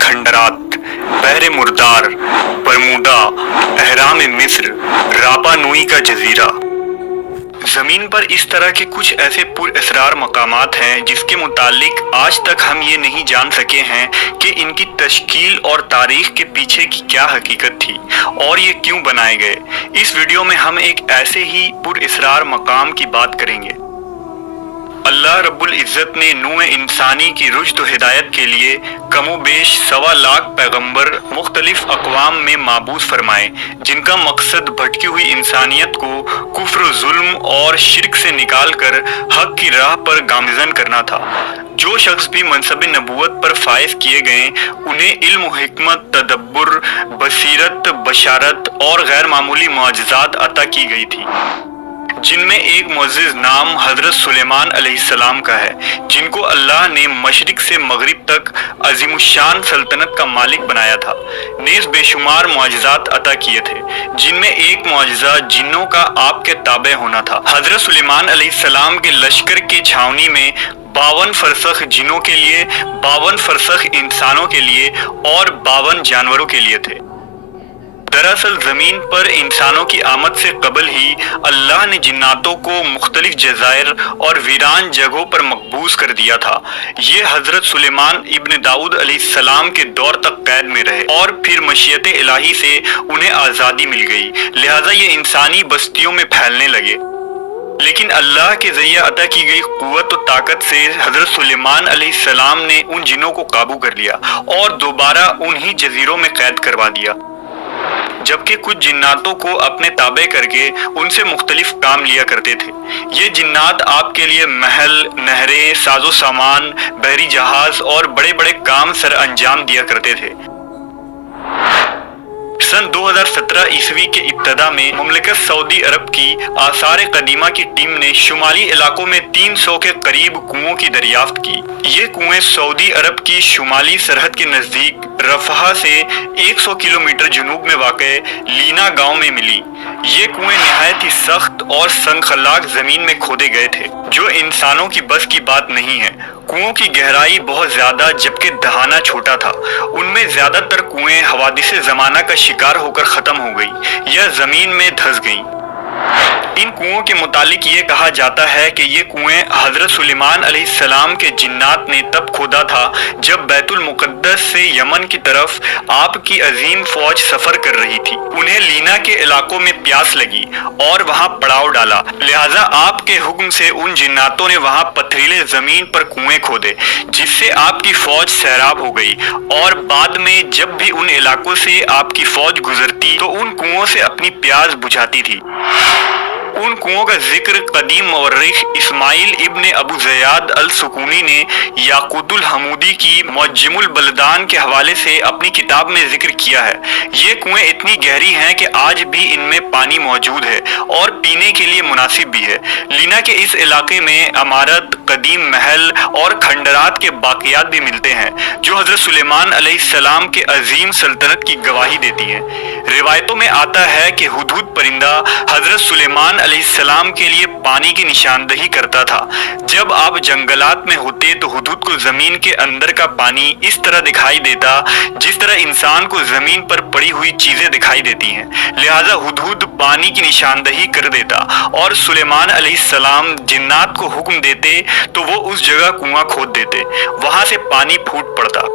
खंडरात, बहरे मुर्दार, बरमूडा, अहराम मिस्र, रापा नुई का जजीरा। जमीन पर इस तरह के कुछ ऐसे पुरअसरार मकामात हैं जिसके मुतालिक आज तक हम ये नहीं जान सके हैं कि इनकी तश्कील और तारीख के पीछे की क्या हकीकत थी और ये क्यों बनाए गए। इस वीडियो में हम एक ऐसे ही पुरअसरार मकाम की बात करेंगे। अल्लाह रब्बुल इज़्ज़त ने नूह इंसानी की रुश्द व हिदायत के लिए कमोबेश 1.25 लाख पैगंबर मुख्तलिफ अक़वाम में माबूस फरमाए, जिनका मकसद भटकी हुई इंसानियत को कुफ्र, जुल्म और शिर्क से निकाल कर हक की राह पर गामज़न करना था। जो शख्स भी मनसब नबूवत पर फायज किए गए उन्हें इल्म, हिकमत, तदब्बुर, बसीरत, बशारत और गैर मामूली मुआजिज़ात अता की गई थी, जिनमें एक मुअज़्ज़िज़ नाम हज़रत सुलेमान अलैहिस्सलाम का है, जिनको अल्लाह ने मशरिक से मगरिब तक अज़ीमुश्शान सल्तनत का मालिक बनाया था। नेज़ बेशुमार मुआजिज़ात अता किए थे, जिनमें एक मुआजिज़ा जिन्नों का आपके ताबे होना था। हज़रत सुलेमान अलैहिस्सलाम के लश्कर के छावनी में 52 फरसख जिन्नों के लिए, 52 फरसख इंसानों के लिए और 52 जानवरों के लिए थे। दरअसल ज़मीन पर इंसानों की आमद से कबल ही अल्लाह ने जिन्नातों को मुख्तलिफ जज़ायर और वीरान जगहों पर मकबूस कर दिया था। ये हज़रत सुलेमान इब्न दाऊद अलैहिस्सलाम के दौर तक कैद में रहे और फिर मशीयत इलाही से उन्हें आज़ादी मिल गई, लिहाजा ये इंसानी बस्तियों में फैलने लगे। लेकिन अल्लाह के ज़रिए अता की गई क़ुव्वत और ताकत से हज़रत सुलेमान अलैहिस्सलाम ने उन जिन्नों को काबू कर लिया और दोबारा उन्हीं जजीरों में कैद करवा दिया, जबकि कुछ जिन्नातों को अपने ताबे करके उनसे मुख्तलिफ काम लिया करते थे। ये जिन्नात आपके लिए महल, नहरें, साजो सामान, बहरी जहाज और बड़े बड़े काम सर अंजाम दिया करते थे। सन 2017 ईस्वी के इब्तदा में मुमलिकत सऊदी अरब की आसार कदीमा की टीम ने शुमाली इलाकों में 300 के करीब कुओं की दरियाफ्त की। ये कुएं सऊदी अरब की शुमाली सरहद के नज़दीक रफ़हा से 100 किलोमीटर जुनूब में वाक़े लीना गांव में मिली। ये कुएं नहायत ही सख्त और संखलाक ज़मीन में खोदे गए थे, जो इंसानों की बस की बात नहीं है। कुओं की गहराई बहुत ज़्यादा जबकि दहाना छोटा था। उनमें ज़्यादातर कुएं हवादिसे ज़माना का शिकार होकर ख़त्म हो गई या ज़मीन में धंस गईं। इन कुओं के मुतालिक ये कहा जाता है कि ये कुएं हज़रत सुलेमान अलैहिस्सलाम के जिन्नात ने तब खोदा था जब बैतुल मुक़द्दस से यमन की तरफ आपकी अजीम फौज सफ़र कर रही थी। उन्हें लीना के इलाकों में प्यास लगी और वहाँ पड़ाव डाला, लिहाजा आपके हुक्म से उन जिन्नातों ने वहाँ पथरीले ज़मीन पर कुएं खोदे, जिससे आपकी फौज सैराब हो गई और बाद में जब भी उन इलाकों से आपकी फौज गुजरती तो उन कुओं से अपनी प्यास बुझाती थी। उन कुओं का जिक्र कदीम मवर्रिख इस्माइल इब्न अबू ज़याद अल सुकूनी ने याक़ूतुल हमूदी की मुअज्जमुल बलदान के हवाले से अपनी किताब में जिक्र किया है। ये कुएं इतनी गहरी हैं कि आज भी इनमें पानी मौजूद है और पीने के लिए मुनासिब भी है। लीना के इस इलाके में अमारत, कदीम महल और खंडरात के बाक़ियात भी मिलते हैं, जो हज़रत सुलेमान अलैहिस्सलाम के अजीम सल्तनत की गवाही देती हैं। रिवायतों में आता है कि हुदहुद परिंदा हज़रत सुलेमान अलैहिस्सलाम के लिए पानी की निशानदही करता था। जब आप जंगलात में होते तो हुदहुद को ज़मीन के अंदर का पानी इस तरह दिखाई देता जिस तरह इंसान को ज़मीन पर पड़ी हुई चीज़ें दिखाई देती हैं, लिहाजा हुदहुद पानी की निशानदही कर देता और सुलेमान अलैहिस्सलाम जिन्नात को हुक्म देते तो वो उस जगह कुआं खोद देते, वहाँ से पानी फूट पड़ता।